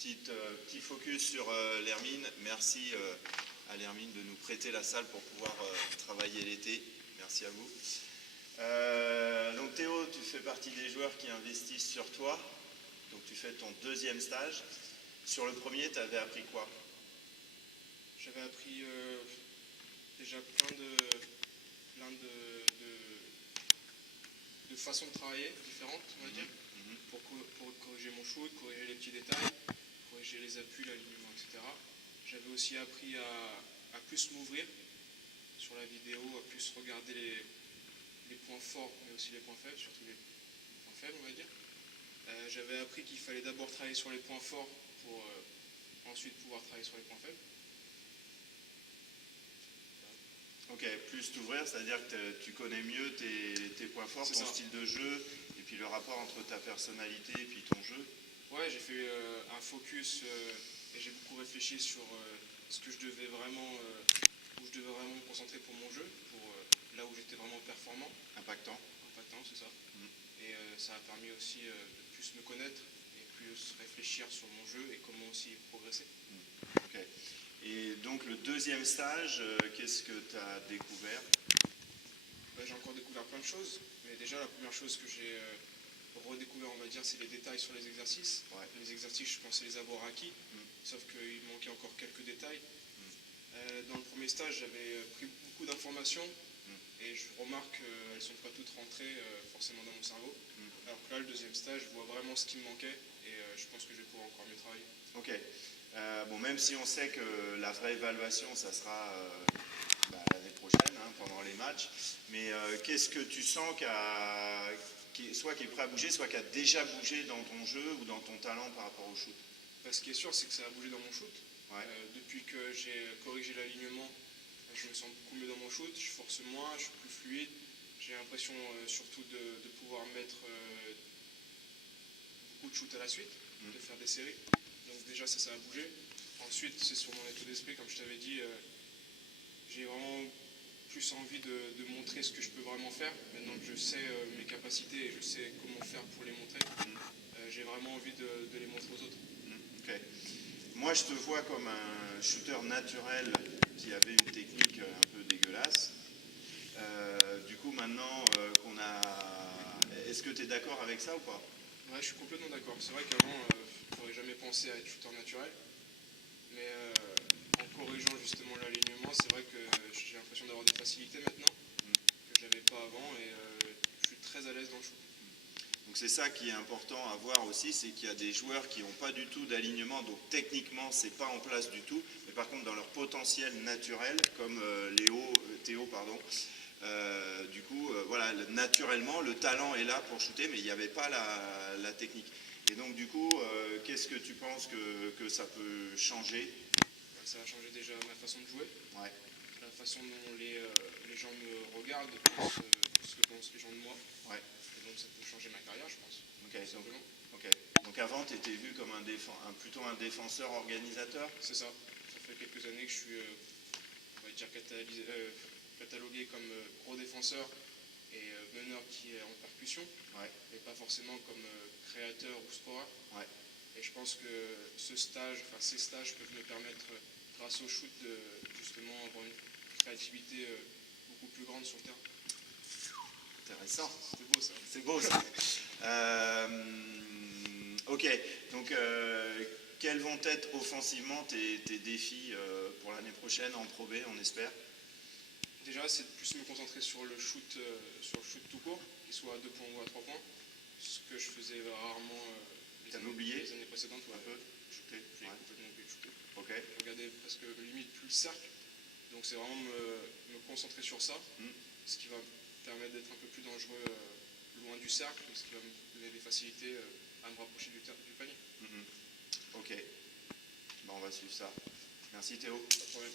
Petit focus sur l'Hermine. Merci à l'Hermine de nous prêter la salle pour pouvoir travailler l'été. Merci à vous. Donc Théo, tu fais partie des joueurs qui investissent sur toi. Donc tu fais ton deuxième stage. Sur le premier, tu avais appris quoi? J'avais appris déjà plein de façons de travailler différentes, on va dire, pour corriger mon shoot, corriger les petits détails, corriger les appuis, l'alignement, etc. J'avais aussi appris à plus m'ouvrir sur la vidéo, à plus regarder les points forts, mais aussi les points faibles, surtout les points faibles, on va dire. J'avais appris qu'il fallait d'abord travailler sur les points forts pour ensuite pouvoir travailler sur les points faibles. Ok, plus t'ouvrir, c'est-à-dire que tu connais mieux tes points forts, ton style de jeu, et puis le rapport entre ta personnalité et puis ton jeu. Ouais, j'ai fait un focus et j'ai beaucoup réfléchi sur ce que je devais vraiment, où je devais vraiment me concentrer pour mon jeu, pour là où j'étais vraiment performant. Impactant, c'est ça. Et ça a permis aussi de plus me connaître et plus réfléchir sur mon jeu et comment aussi progresser. Ok. Et donc le deuxième stage, qu'est-ce que tu as découvert? J'ai encore découvert plein de choses, mais déjà la première chose que j'ai redécouvert, on va dire, c'est les détails sur les exercices. Ouais. Les exercices, je pensais les avoir acquis, sauf qu'il manquait encore quelques détails. Dans le premier stage, j'avais pris beaucoup d'informations et je remarque qu'elles ne sont pas toutes rentrées forcément dans mon cerveau. Alors que là, le deuxième stage, je vois vraiment ce qui me manquait et je pense que je vais pouvoir encore mieux travailler. Ok. Bon, même si on sait que la vraie évaluation, ça sera l'année prochaine, pendant les matchs, mais qu'est-ce que tu sens soit qui est prêt à bouger, soit qui a déjà bougé dans ton jeu ou dans ton talent par rapport au shoot? Ce qui est sûr, c'est que ça a bougé dans mon shoot. Ouais. Depuis que j'ai corrigé l'alignement, je me sens beaucoup mieux dans mon shoot, je force moins, je suis plus fluide. J'ai l'impression surtout de pouvoir mettre beaucoup de shoots à la suite, de faire des séries. Donc déjà ça a bougé. Ensuite, c'est sur mon état d'esprit, comme je t'avais dit, j'ai vraiment plus envie de montrer ce que je peux vraiment faire. Maintenant que je sais mes capacités et je sais comment faire pour les montrer, j'ai vraiment envie de les montrer aux autres. Okay. Moi, je te vois comme un shooter naturel qui avait une technique un peu dégueulasse. Du coup, maintenant qu'on a... Est-ce que tu es d'accord avec ça ou pas? Ouais, je suis complètement d'accord. C'est vrai qu'avant, je n'aurais jamais pensé à être shooter naturel. Mais en corrigeant justement l'alignement, c'est vrai que j'ai l'impression d'avoir des facilités maintenant que je n'avais pas avant et je suis très à l'aise dans le shoot. Donc c'est ça qui est important à voir aussi, c'est qu'il y a des joueurs qui n'ont pas du tout d'alignement, donc techniquement c'est pas en place du tout, mais par contre dans leur potentiel naturel, comme Théo, du coup voilà, naturellement le talent est là pour shooter, mais il n'y avait pas la technique. Et donc du coup, qu'est-ce que tu penses que ça peut changer? Ça va changer déjà ma façon de jouer, ouais. La façon dont les gens me regardent, ce que pensent les gens de moi. Ouais. Et donc ça peut changer ma carrière, je pense. Okay. Donc avant, tu étais vu comme plutôt un défenseur organisateur? C'est ça. Ça fait quelques années que je suis, on va dire, catalogué comme gros défenseur et meneur qui est en percussion, mais pas forcément comme créateur ou scoreur. Ouais. Et je pense que ces stages peuvent me permettre, grâce au shoot, de justement avoir une créativité beaucoup plus grande sur le terrain. Intéressant. C'est beau ça. C'est beau ça. Ok, donc quels vont être offensivement tes défis pour l'année prochaine en Pro B, on espère? Déjà, c'est de plus me concentrer sur le shoot tout court, qu'il soit à 2 points ou à 3 points, ce que je faisais rarement les années précédentes. Un peu shooter. J'ai complètement oublié de shooter. Ok. Je regardais presque limite plus le cercle, donc c'est vraiment me concentrer sur ça, ce qui va me permettre d'être un peu plus dangereux loin du cercle, ce qui va me donner des facilités à me rapprocher du panier. Ok, bon, on va suivre ça. Merci Théo. Pas de problème.